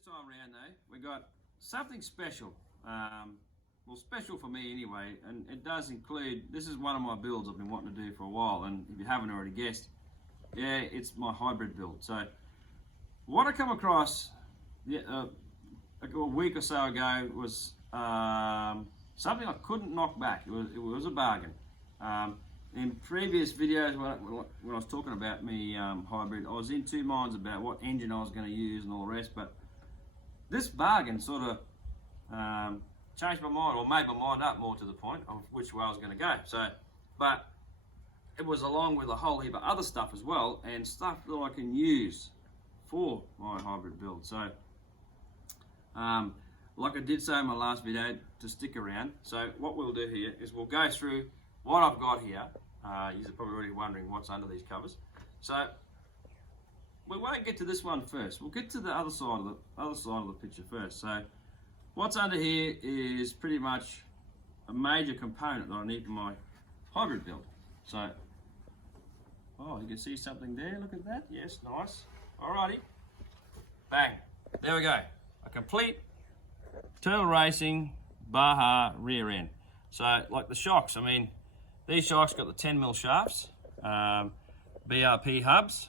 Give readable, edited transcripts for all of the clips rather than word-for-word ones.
This time around though, we got something special. Well, special for me anyway, and it does include, this is one of my builds I've been wanting to do for a while, and if you haven't already guessed, yeah, it's my hybrid build. So what I come across a week or so ago was something I couldn't knock back. It was a bargain. In previous videos when I was talking about me hybrid, I was in two minds about what engine I was going to use and all the rest, but this bargain sort of changed my mind, or made my mind up more to the point of which way I was going to go. So, but it was along with a whole heap of other stuff as well, and stuff that I can use for my hybrid build. So, like I did say in my last video, to stick around. So what we'll do here is we'll go through what I've got here. You're probably already wondering what's under these covers. So we won't get to this one first. We'll get to the other side of the picture first. So what's under here is pretty much a major component that I need for my hybrid build. So, oh, you can see something there. Look at that. Yes, nice. Alrighty. Bang. There we go. A complete Turtle Racing Baja rear end. So, like the shocks, I mean, these shocks got the 10mm shafts, BRP hubs,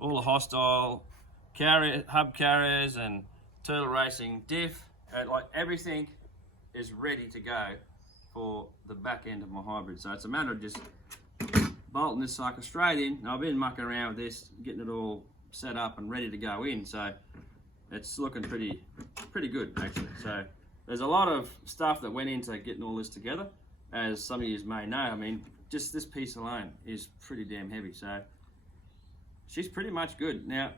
all the hostile hub carriers and Turtle Racing diff, like everything is ready to go for the back end of my hybrid. So it's a matter of just bolting this sucker straight in. Now, I've been mucking around with this, getting it all set up and ready to go in. So it's looking pretty good actually. So there's a lot of stuff that went into getting all this together. As some of you may know, I mean, just this piece alone is pretty damn heavy. So she's pretty much good. Now,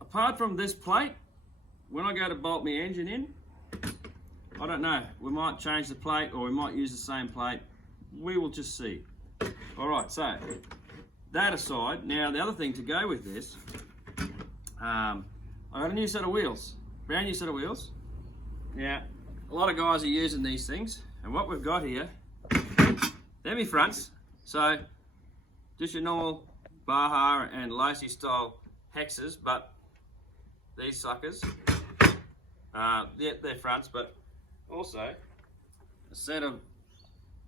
apart from this plate, when I go to bolt my engine in, I don't know, we might change the plate or we might use the same plate. We will just see. All right, so that aside, now the other thing to go with this, I got a new set of wheels, brand new set of wheels. Now, a lot of guys are using these things, and what we've got here, they're my fronts. So, just your normal Baja and Lacey style hexes, but these suckers, they're fronts, but also a set of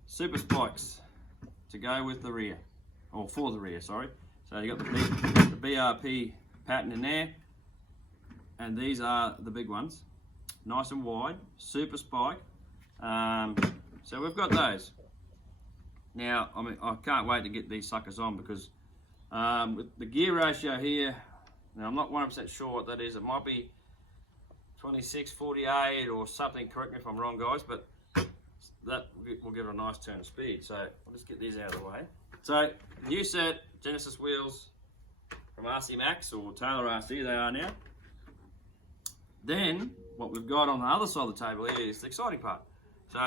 super spikes to go with the rear, or for the rear, sorry. So you got the BRP pattern in there, and these are the big ones, nice and wide, super spike. So we've got those. Now, I mean, I can't wait to get these suckers on because with the gear ratio here, now I'm not 100% sure what that is. It might be 26/48 or something. Correct me if I'm wrong, guys, but that will give it a nice turn of speed. So I'll just get these out of the way. So new set Genesis wheels from RC Max or Taylor RC, they are now. Then what we've got on the other side of the table here is the exciting part. So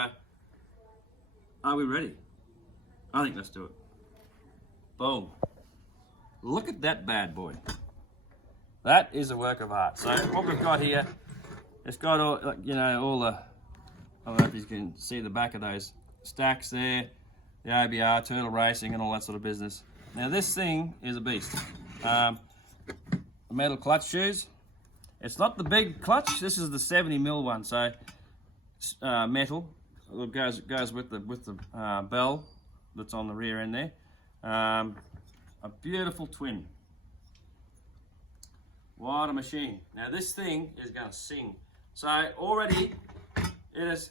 are we ready? I think let's do it. Boom. Look at that bad boy. That is a work of art. So what we've got here, it's got all, you know, all the, I don't know if you can see the back of those stacks there, the ABR, Turtle Racing and all that sort of business. Now this thing is a beast. Metal clutch shoes. It's not the big clutch, this is the 70mm one, so metal. It goes with the bell that's on the rear end there. A beautiful twin. What a machine. Now this thing is going to sing. So already it is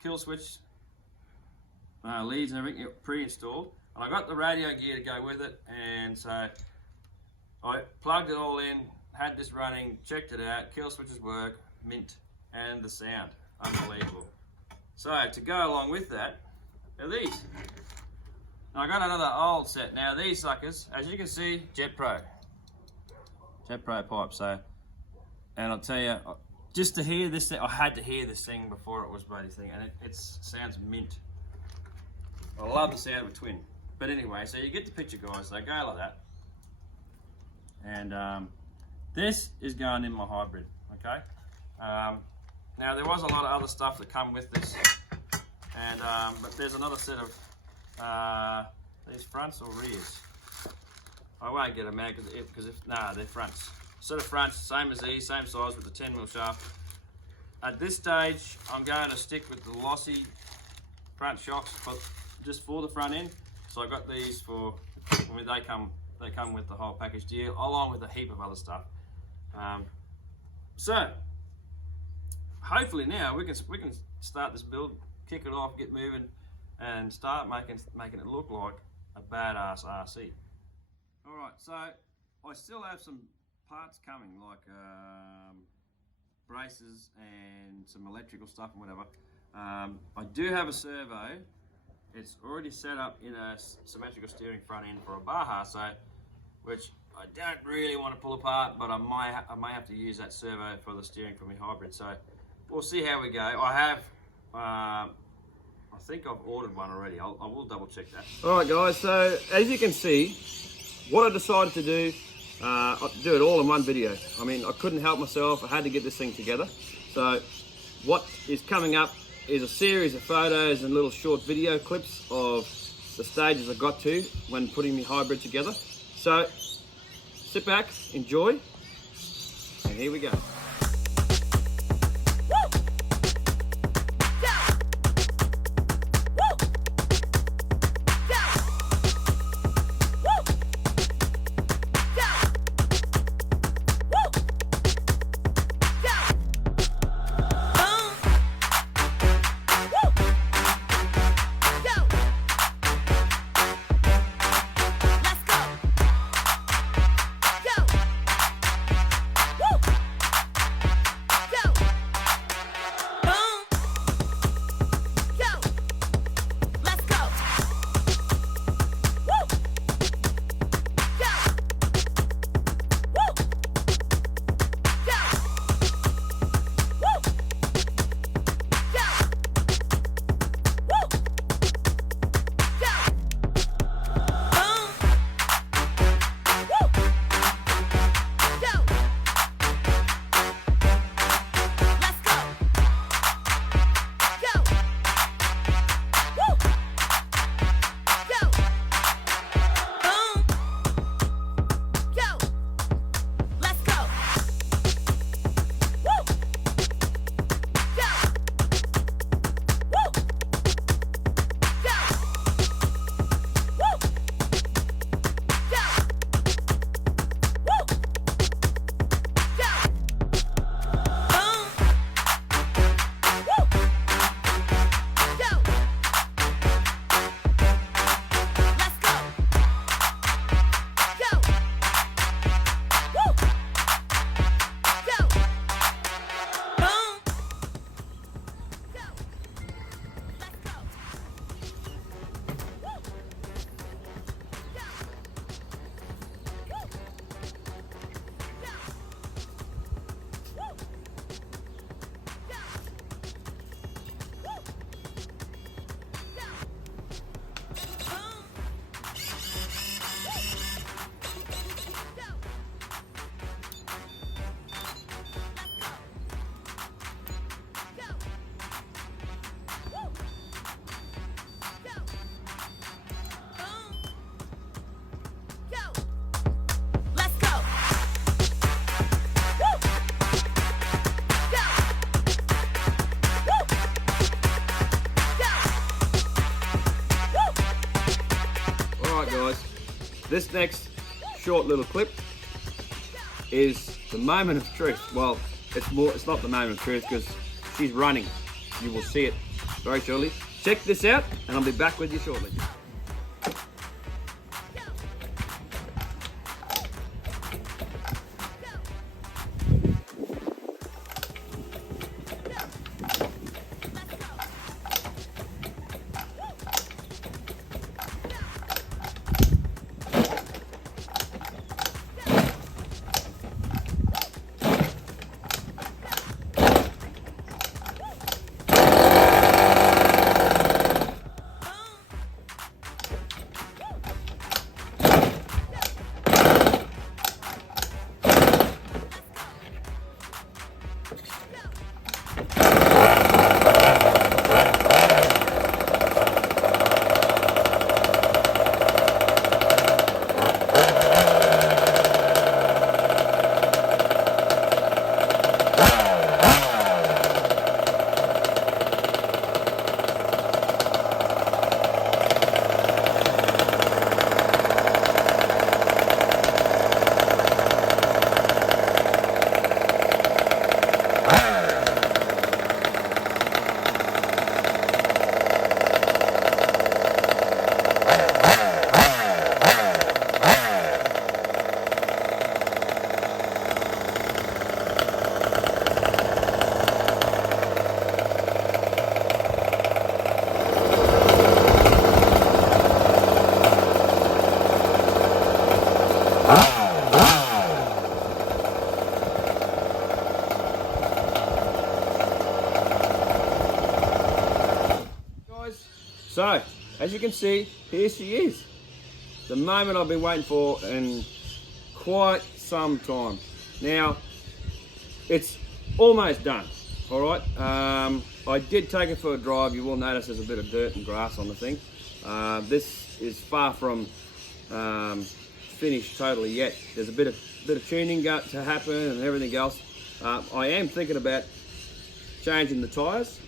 kill switch leads and everything pre-installed. And I got the radio gear to go with it, and so I plugged it all in, had this running, checked it out, kill switches work, mint, and the sound, unbelievable. So to go along with that are these. Now I got another old set. Now these suckers, as you can see, Jet Pro pipe. So, and I'll tell you, just to hear this thing, I had to hear this thing before it was bloody thing, and it sounds mint. I love the sound of a twin. But anyway, so you get the picture, guys. They go like that. And this is going in my hybrid, okay? Now there was a lot of other stuff that come with this, and but there's another set of these fronts or rears. I won't get a mag because they're fronts. Set of fronts, same as these, same size with the 10mm shaft. At this stage, I'm going to stick with the Lossy front shocks just for the front end. So I got these for, I mean, they come with the whole package deal, along with a heap of other stuff. So hopefully now we can start this build, kick it off, get moving, and start making it look like a badass RC. All right, so I still have some parts coming, like braces and some electrical stuff and whatever. I do have a servo. It's already set up in a symmetrical steering front end for a Baja, which I don't really want to pull apart, but I may have to use that servo for the steering for my hybrid. So we'll see how we go. I have, I think I've ordered one already. I will double check that. All right, guys. So as you can see, what I decided to do, I'll do it all in one video. I mean, I couldn't help myself. I had to get this thing together. So what is coming up is a series of photos and little short video clips of the stages I got to when putting the hybrid together. So sit back, enjoy, and here we go. This next short little clip is the moment of truth. Well, it's not the moment of truth because she's running. You will see it very shortly. Check this out and I'll be back with you shortly. So, as you can see, here she is. The moment I've been waiting for in quite some time. Now, it's almost done, all right? I did take it for a drive. You will notice there's a bit of dirt and grass on the thing. This is far from finished totally yet. There's a bit of tuning got to happen and everything else. I am thinking about changing the tyres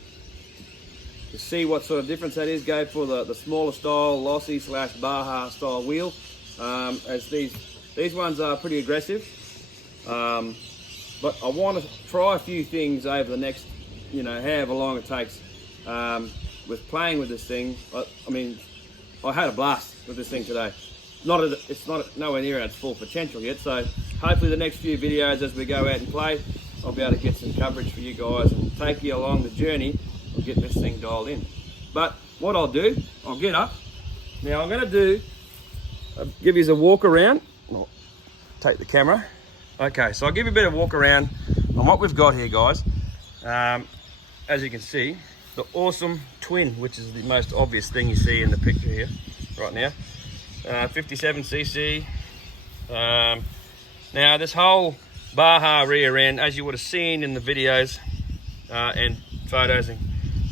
to see what sort of difference that is. Go for the smaller style Losi / Baja style wheel, as these ones are pretty aggressive. But I want to try a few things over the next, however long it takes, with playing with this thing. I mean, I had a blast with this thing today. It's not nowhere near its full potential yet, so hopefully the next few videos as we go out and play, I'll be able to get some coverage for you guys and take you along the journey of getting this thing dialed in. But what I'll do, I'll get up. Now I'm going to give you a walk around. I'll take the camera. Okay, so I'll give you a bit of walk around on what we've got here, guys. As you can see, the awesome twin, which is the most obvious thing you see in the picture here right now. 57cc. Now this whole Baja rear end, as you would have seen in the videos and photos, and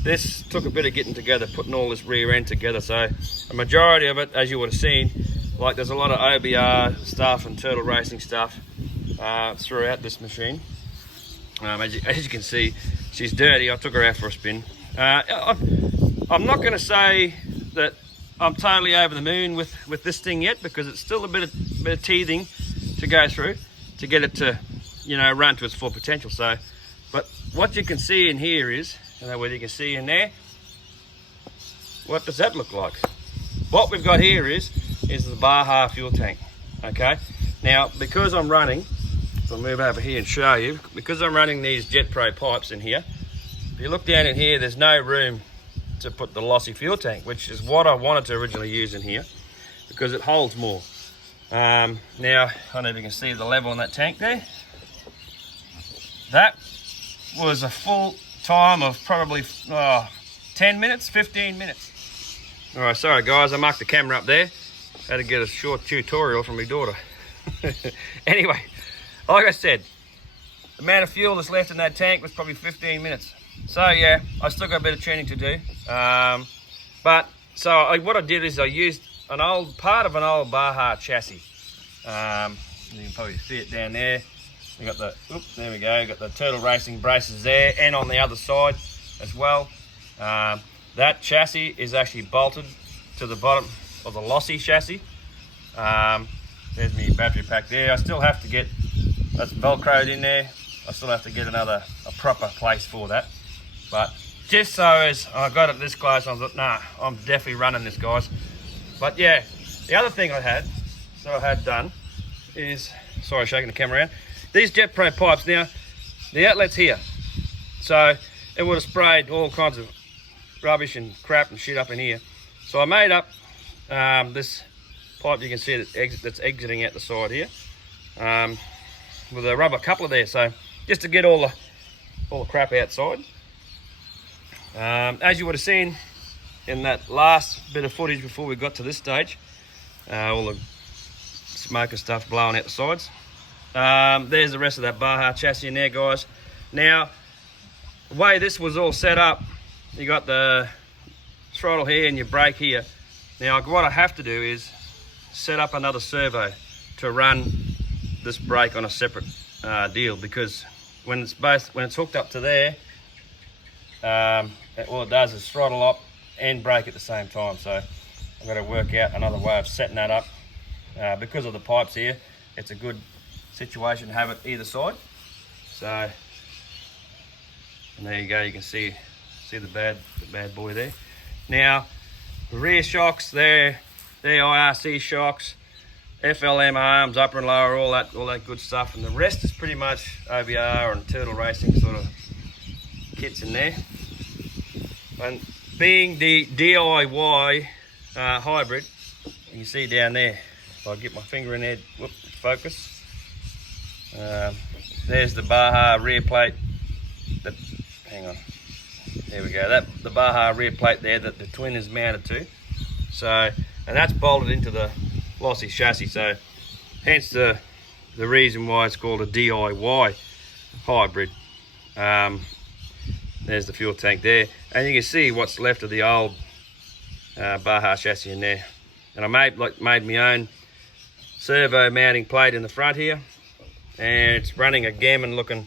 this took a bit of getting together, putting all this rear end together. So a majority of it, as you would have seen, like there's a lot of OBR stuff and turtle racing stuff throughout this machine. As you can see, she's dirty. I took her out for a spin. I'm not going to say that I'm totally over the moon with this thing yet, because it's still a bit of teething to go through to get it to run to its full potential. So, but what you can see in here is, I don't know whether you can see in there, what does that look like? What we've got here is the Baja fuel tank. Okay, now because I'm running, so I'll move over here and show you, because I'm running these Jet Pro pipes in here. If you look down in here, there's no room to put the Losi fuel tank, which is what I wanted to originally use in here, because it holds more. Now, I don't know if you can see the level on that tank there. That was a full time of probably 10 minutes, 15 minutes. All right, sorry guys, I marked the camera up there. Had to get a short tutorial from my daughter. Anyway, like I said, the amount of fuel that's left in that tank was probably 15 minutes. So yeah, I still got a bit of tuning to do. What I did is I used part of an old Baja chassis. You can probably see it down there. We got there we go. Got the Turtle Racing braces there, and on the other side as well. That chassis is actually bolted to the bottom of the Losi chassis. There's my battery pack there. I still have to get, that's velcroed in there. I still have to get a proper place for that. But just so as I got it this close, I thought, nah, I'm definitely running this, guys. But yeah, the other thing I had done is, sorry, shaking the camera around. These Jet Pro pipes now, the outlet's here. So it would have sprayed all kinds of rubbish and crap and shit up in here. So I made up this pipe, you can see that's exiting out the side here, with a rubber coupler there. So just to get all the crap outside. As you would have seen in that last bit of footage before we got to this stage, all the smoke and stuff blowing out the sides. There's the rest of that Baja chassis in there, guys. Now, the way this was all set up, you got the throttle here and your brake here. Now, what I have to do is set up another servo to run this brake on a separate deal, because when it's hooked up to there, all it does is throttle up and brake at the same time. So I've got to work out another way of setting that up. Because of the pipes here, it's a good situation to have it either side. So, and there you go, you can see the bad boy there. Now, the rear shocks, they're IRC shocks, FLM arms, upper and lower, all that good stuff, and the rest is pretty much OBR and Turtle Racing sort of kits in there. And being the DIY hybrid, you can see down there, if I get my finger in there, whoop, focus. There's the Baja rear plate. Hang on, There we go. The Baja rear plate there that the twin is mounted to. So, and that's bolted into the Lossy chassis. So, hence the reason why it's called a DIY hybrid. There's the fuel tank there, and you can see what's left of the old Baja chassis in there. And I made my own servo mounting plate in the front here, and it's running a Gammon looking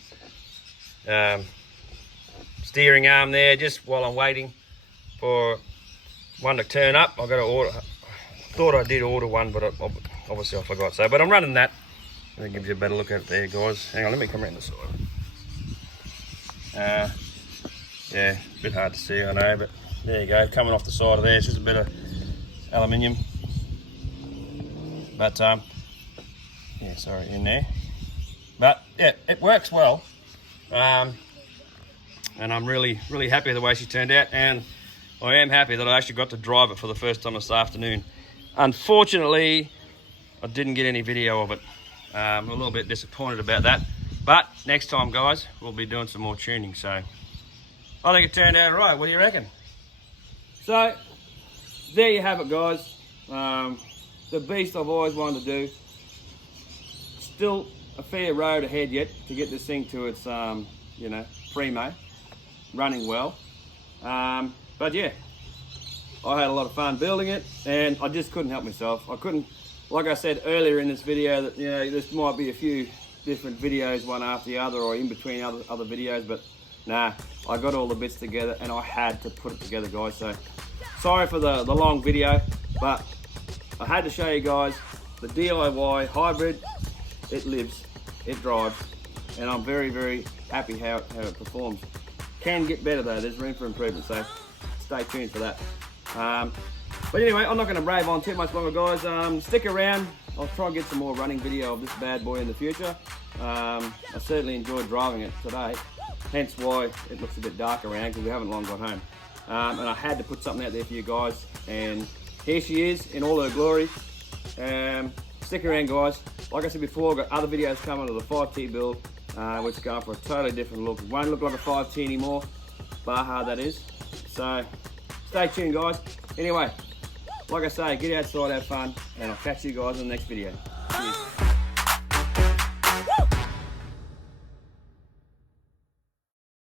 steering arm there, just while I'm waiting for one to turn up. I got to order. Thought I did order one, but obviously I forgot. So, but I'm running that. Let me give you a better look at it there, guys. Hang on, let me come around the side. Yeah, a bit hard to see, I know, but there you go. Coming off the side of there, it's just a bit of aluminium. But yeah, sorry, in there. But yeah, it works well. And I'm really happy with the way she turned out, and I am happy that I actually got to drive it for the first time this afternoon. Unfortunately, I didn't get any video of it. I'm a little bit disappointed about that, but next time, guys, we'll be doing some more tuning. So I think it turned out right. What do you reckon? So there you have it, guys. The beast I've always wanted to do. Still a fair road ahead yet to get this thing to its you know, primo, running well. But yeah, I had a lot of fun building it, and I just couldn't help myself. I couldn't, like I said earlier in this video, that, you know, this might be a few different videos one after the other, or in between other videos, but nah, I got all the bits together and I had to put it together, guys. So sorry for the long video, but I had to show you guys the DIY hybrid. It lives, it drives, and I'm very happy how it performs. Can get better though, there's room for improvement, so stay tuned for that. But anyway, I'm not going to rave on too much longer, guys. Stick around. I'll try and get some more running video of this bad boy in the future. I certainly enjoyed driving it today, hence why it looks a bit dark around, because we haven't long got home. And I had to put something out there for you guys, and here she is in all her glory. Stick around, guys. Like I said before, I've got other videos coming of the 5T build, which is going for a totally different look. It won't look like a 5T anymore, Baja that is. So stay tuned, guys. Anyway, like I say, get outside, have fun, and I'll catch you guys in the next video. Cheers.